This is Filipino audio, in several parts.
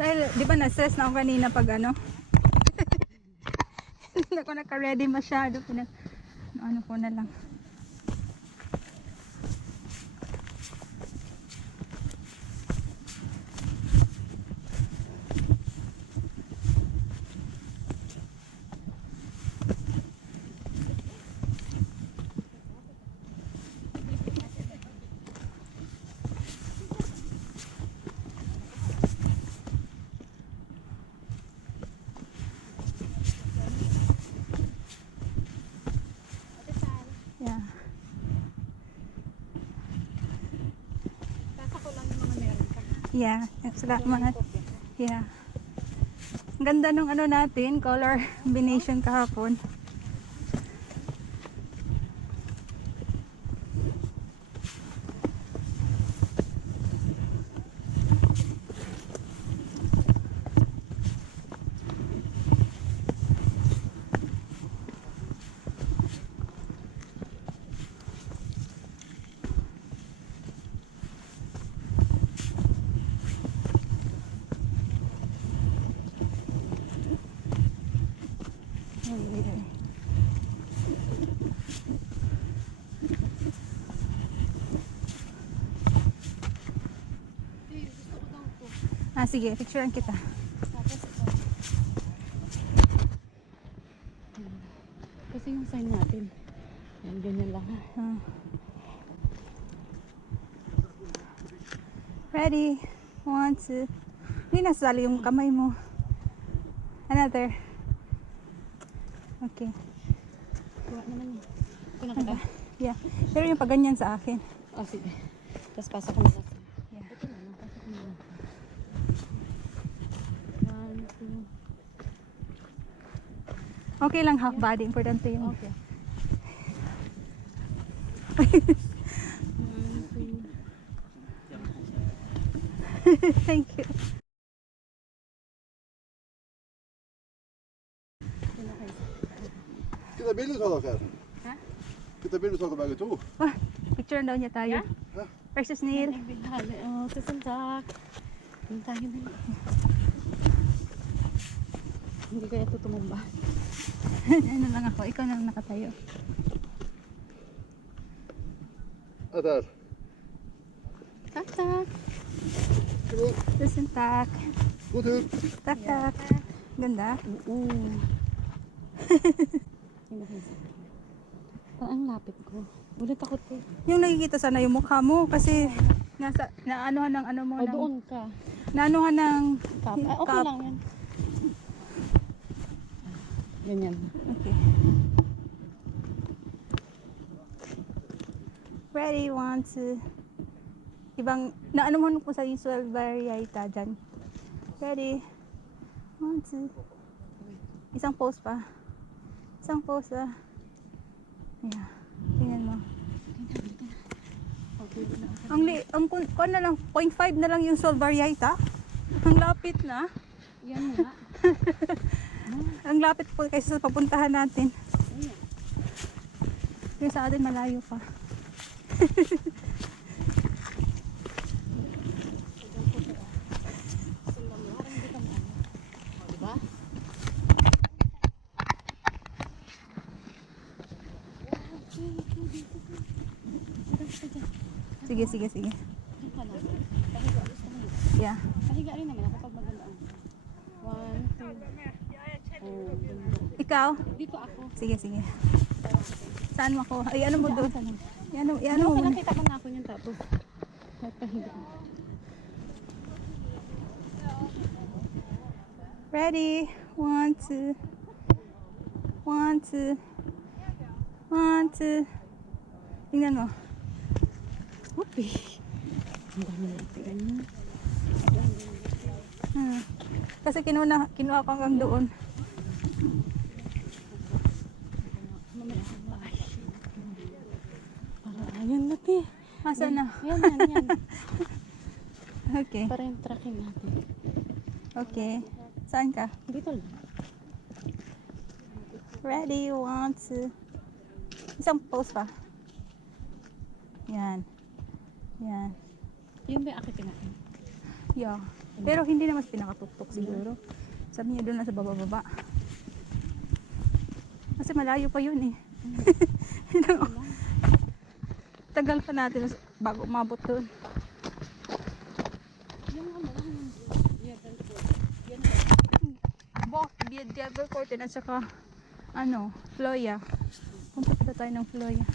Dahil, di ba na-stress na ako kanina pag ano? Hindi ako naka-ready masyado. Ano ko na lang. Yeah. Yeah, salamat. Yeah. Ang ganda nung ano natin, color combination kahapon. Ah, sige, picturean kita. Kasi yung sign natin, yan, ganyan lang. Ready? 1, 2. Hindi nasali yung kamay mo. Another. Okay. Kuha naman yun. Kuna ka ba? Yeah. Pero yung paganyan sa akin. Oh, sige. Tapos pasok ko na lang. Yeah. Ito na lang, pasok ko na lang. 1, 2. Okay lang half body. Importante yung... Okay. 1, 2. Thank you. Kita bilder av dere? Hæ? Kita bilder av dere begge to? Wah, picture daw niya tayo. Ja. Versus Neil. Oh, tusen takk. Yung tayo na yun. Hindi kaya ito tumumba. Ano lang ako, ikaw na lang nakatayo. Der. Tak, tak. Tusen tak. God tur. Tak, tak. Ganda. Oo. Parang ang lapit ko. Ulit ako to. Yung nakikita sana yung mukha mo kasi naanuhan ng ano mo. O, doon ka. Naanuhan ng Cup. Ah, okay cup. lang yan. Ganyan. Okay. Ready, 1, 2. Ibang, naano mo po sa usual variety dyan. Ready, 1, 2. Isang pose pa. Isang pose ah. Yeah. Tingnan mo. Ang kuan na lang, 0.5 na lang yung sol variety. Ang lapit na. Yan nga. Ang lapit po kaysa sa papuntahan natin. Yung sa atin malayo pa. Diba? Sige, sige, sige. Dito lang. Pahiga. Gusto mo dito? Yeah. Pahiga rin naman ako pag magandaan. 1, 2. Oh, bundok. Ikaw? Dito ako. Sige, sige. Saan mo ako? Ay, ano mo doon? Ano Ano mo? nakita ko na ako yung tapos. Kahit pahiga. Ready? 1, 2. 1, 2. 1, 2. Tingnan mo. Upi. Ang dami natin ganyan. Kasi kinuha ko hanggang doon. Ayan na, te. Asan na? Yan. Okay. Para yung tracking natin. Okay. Saan ka? Dito lang. Ready? 1, 2. Isang pose pa. Yan. Yan. Yun ba yung akitin natin? Yeah. Pero hindi naman pinakatuktok siguro. Sabi niya doon lang sa baba-baba. Kasi malayo pa yun eh. Tagal pa natin bago umabot doon. Yung ano lang yung yan. Both Djevelporten at saka ano, Floya. Punta pa tayo ng Floya.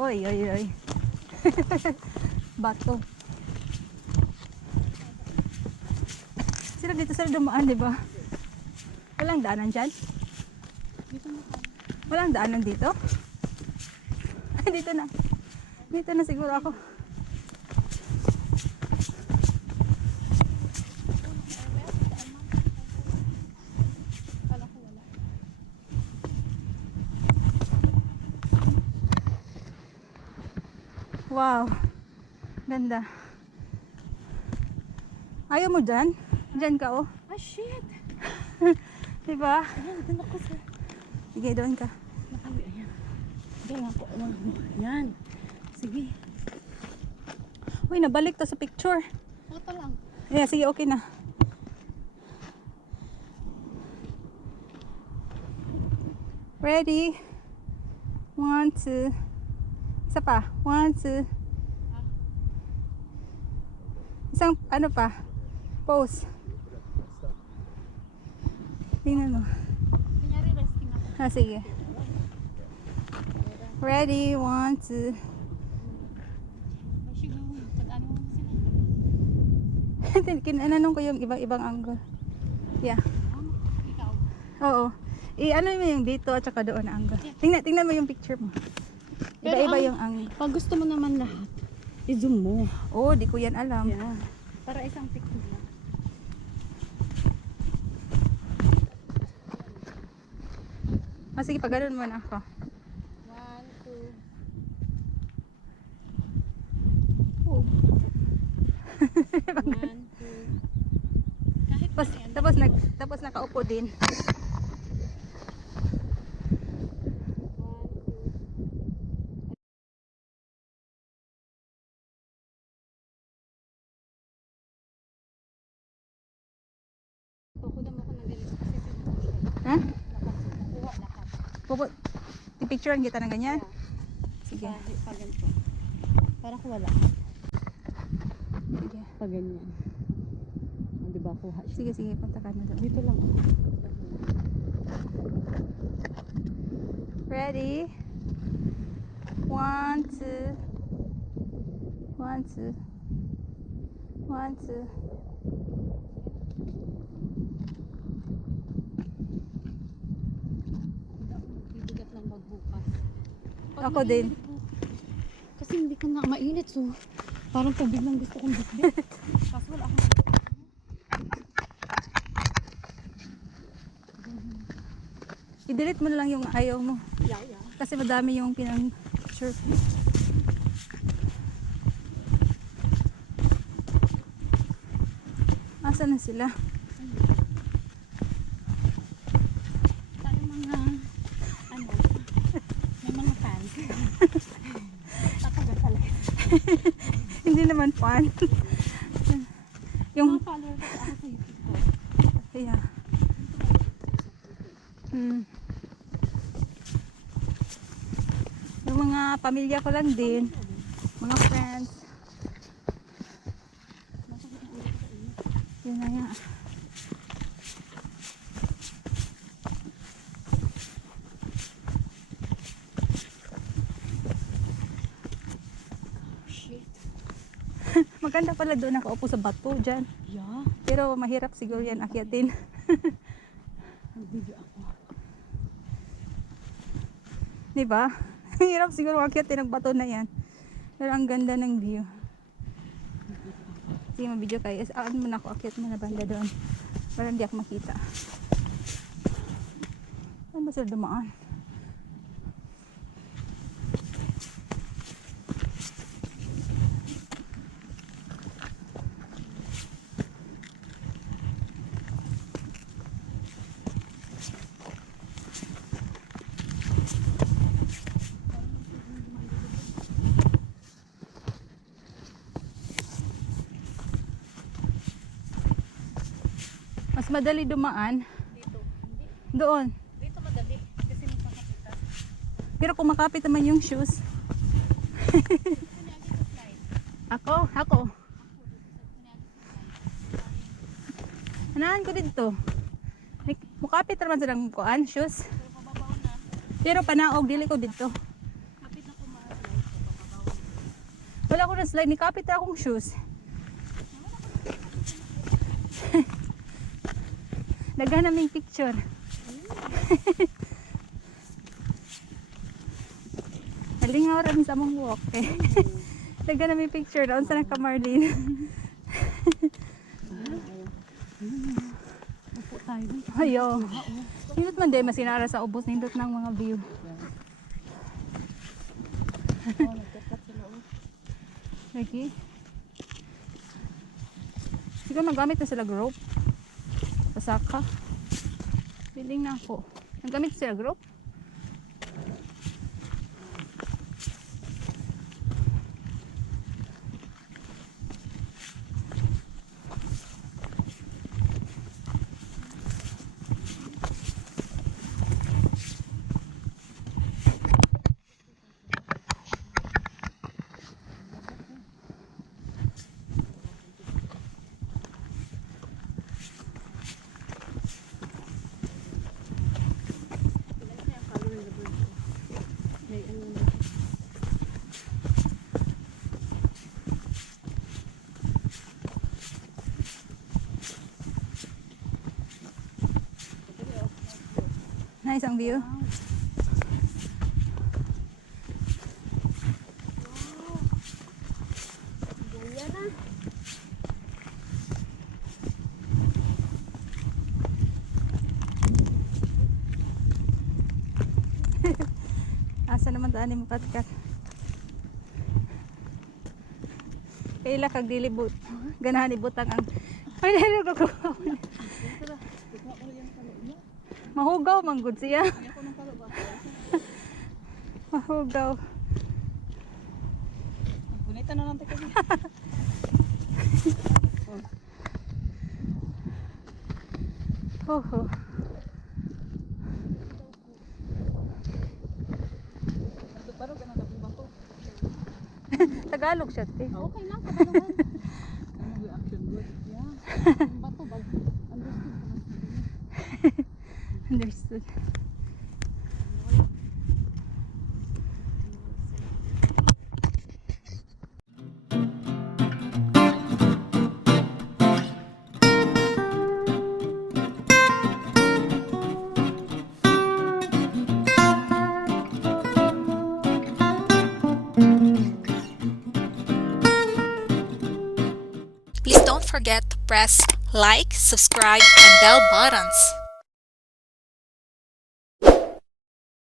Oy, oy, oy. Bato. Sila dito sila dumaan, di ba? Walang daanan dyan? Walang daanan dito? Dito na. Dito na siguro ako. Wow. Ganda. Ayaw mo dyan? Dyan ka oh. Ah, shit! Diba? Ayan, doon ako sa... Sige, doon ka. Nakali, ayan. Ayan ako. Ayan. Sige. Uy, nabalik to sa picture. Photo lang. Yeah, sige, okay na. Ready? 1, 2. Isa pa. 1, 2. Isang, ano pa? Pose. Tingnan mo. Kunyari, resting ako. Ah, sige. Ready? 1, 2. Ay, siguro. Tag-ano mo sila. Kinanong ko yung ibang angle. Yeah. Ikaw. Oo. I-ano mo yung dito at saka doon na angle. Tingnan mo yung picture mo. Iba-iba yung angle. Pag gusto mo naman lahat, i-zoom mo. Oh, di ko yan alam. Yeah. Para isang picture lang. Ah, sige, pag ganun muna ako. 1, 2. Oh. 1, 2. Kahit Tapos nakaupo din. 1, 2. Kukuda mo ko ng ganito kasi sinusunod. Ha? Kuha lahat. I-picturean kita ng ganyan? Sige. Pag ganito. Para kuha lahat. Sige. Pag ganyan. O, diba? Kuha siya. Sige, sige. Punta ka na doon. Dito lang ako. Ready? 1, 2. 1, 2. 1, 2. Bibigat lang magbukas. Ako din. Kasi hindi ka na mainit, so parang tubig lang gusto kong bitbit. Kaso wala akong I-delete mo na lang yung ayaw mo. yeah. Kasi madami yung pinang-picture. Asa na sila? Tayo mga, ano, may mga fans. Tatagal talaga. Hindi naman fun. Yung, Mga follower ko ako sa YouTube ko. yeah. Yung mga pamilya ko lang din. Mga friends. Yun na yan. Shit. Maganda pala doon nakaupo sa bato dyan. Yeah. Pero mahirap siguro yan akyatin. Nag-video ako. Diba? Mahirap siguro akyatin ng bato na yan. Pero ang ganda ng view. Sige, mabidyo kayo. Ano muna ako, akyat muna banda doon. Para hindi ako makita. Saan ba sila dumaan? Mas madali dumaan Dito. Hindi. doon. Dito madali. Kasi may pakapitan. Pero kung makapit naman yung shoes. Ako. Anahan ko dito. Mukapit naman silang kuan, shoes. Pero pababaw na. Pero panaog, dili ko dito. Kapit na kumahalay. Pababaw. Wala ko na slide, ni kapit na akong shoes. Daghan naming picture. Nalingaw rin sa mong walk eh. Daghan naming picture doon sa naka-Marlene. Upo tayo. Ayo. Nindot man din masinara sa ubos nindot ng mga view. Nagkakat sila. Lagi. Siguro nagamit na sila group. Pasaka. Feeling na ako. Nagamit sila group. May ano na. Nice ang view. Asa naman taan mo patkat. Kaila kag dilibot. Ganahan ibutang ang. Ay dali ko. Mahugaw man gud siya. Mahugaw. Punita na lang tayo kasi. Hoho. Parang ganun na po bato. Tagalog siya, te. Okay lang, Tagalog. Ano reaction good? Yeah. Bato ba? Understood. Please don't forget to press like, subscribe, and bell buttons.